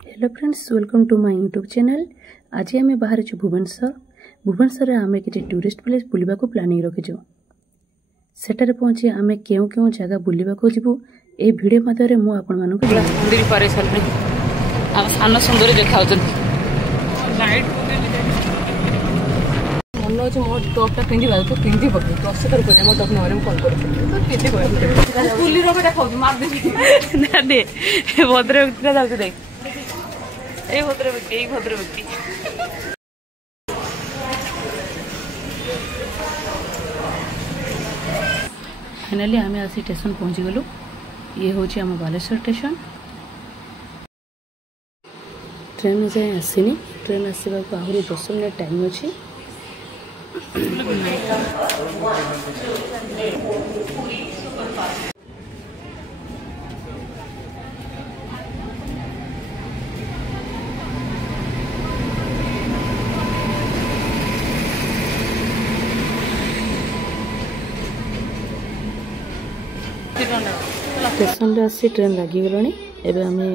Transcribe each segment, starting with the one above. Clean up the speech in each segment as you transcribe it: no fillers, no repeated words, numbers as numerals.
Hello friends, welcome to my YouTube channel. आज आम बाहर भुवनेश्वर आम कि टूरिस्ट प्लेस बुलवा प्लानिंग रखीचु। सेटारे पहुँची आम क्यों क्यों जगह बुलवा जीवु ए वीडियो माध्यम मंदिर सुंदर देखा मन अच्छे मो टपटा पिंधा तो पिंधि पकड़ दस थर कर मो टप नंबर कल कर भद्र व्यक्ति जाऊँ देख ए भद्र व्यक्ति फाइनाली आम आसी स्टेशन पहुँची गलु। ये हूँ आम बालेश्वर स्टेशन। ट्रेन जाए आसनी, ट्रेन आसवा को आहरी 10 मिनट टाइम अच्छी। स्टेशन रे आसी ट्रेन लगी गलानी। एबे आमे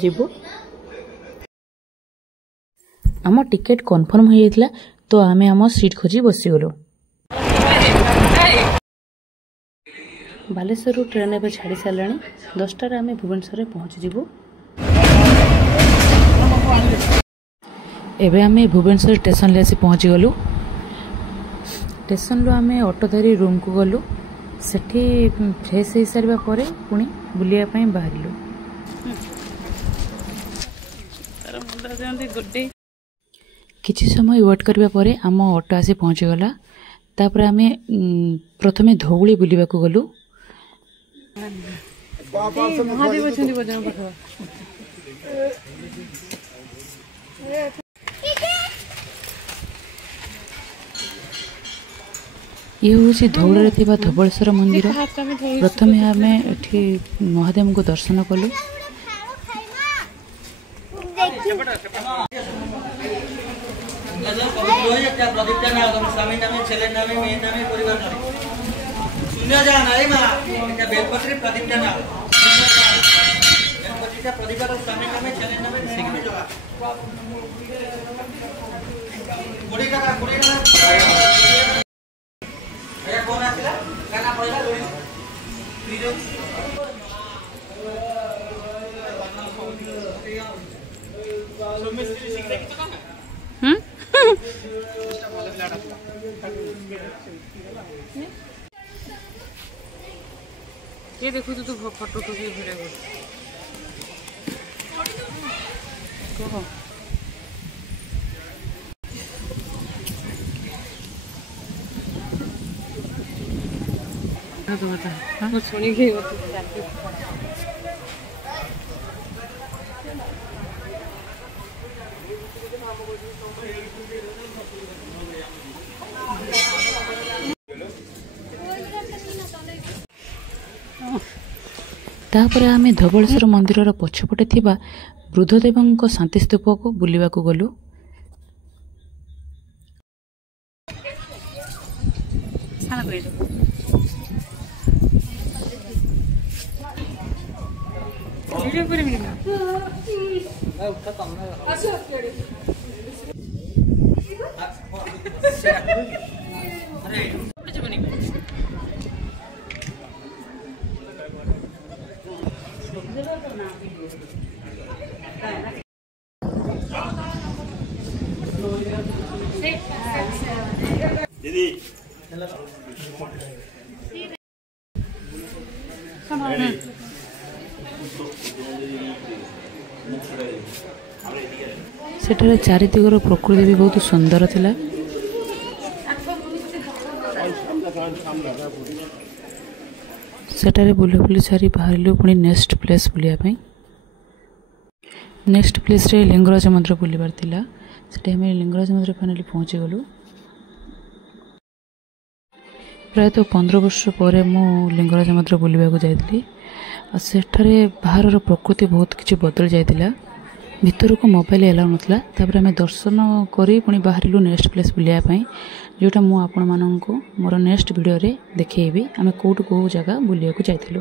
जीवो। आम टिकेट कन्फर्म हो जाता तो आमे आम सीट खोजी बसीगलु। बालेश्वर ट्रेन एवं छाड़ी सारा 10टार आम भुवनेश्वर पहुँची जीवु। एवं आम भुवनेश्वर स्टेशन आसी पहुँची गलु। स्टेशन आम ऑटो धरी रूम को गलु। सेठी फ्रेश हो सारा पुणी बुलाया बाहर। किछि समय वेट करबा परे आम ऑटो आसी पहुँची गला। तापर आमे प्रथमे धौली बुलिबा को गलु। ये हूँ धौल धवलेश्वर मंदिर। प्रथमे आमे एठी महादेव को दर्शन कलु। ये देखो तो फोटो तो भी भिड़े कह तो बता सुनी गई तापर आमे धवलेश्वर मंदिर पछपटे थिबा बुद्धदेव शांति स्तूप को बुलिबा को गलु। सेठारे चारिदिगर प्रकृति भी बहुत सुंदर थिला। सेठारे बुलाबुली सारी बाहर पुणी नेक्स्ट प्लेस बुलिया। नेक्स्ट प्लेस रे लिंगराज मंदिर बुलवार थिला। सेठी आम लिंगराज मंदिर फाइनाली पहुँची गलु। प्रायतः 15 वर्ष पर मु लिंगराज मंदिर बुलवा जाइली। सेठारे बाहर प्रकृति बहुत किसी बदल जाइतिला। भीतर को मोबाइल एलाउ नथला। तापर आम दर्शन करी पुणी बाहर नेक्स्ट प्लेस बुलाया जोटा मु आपण मानक मोर नेक्स्ट वीडियो रे देखैबी आम कोट को जगह बुलिया को जाइथिलु।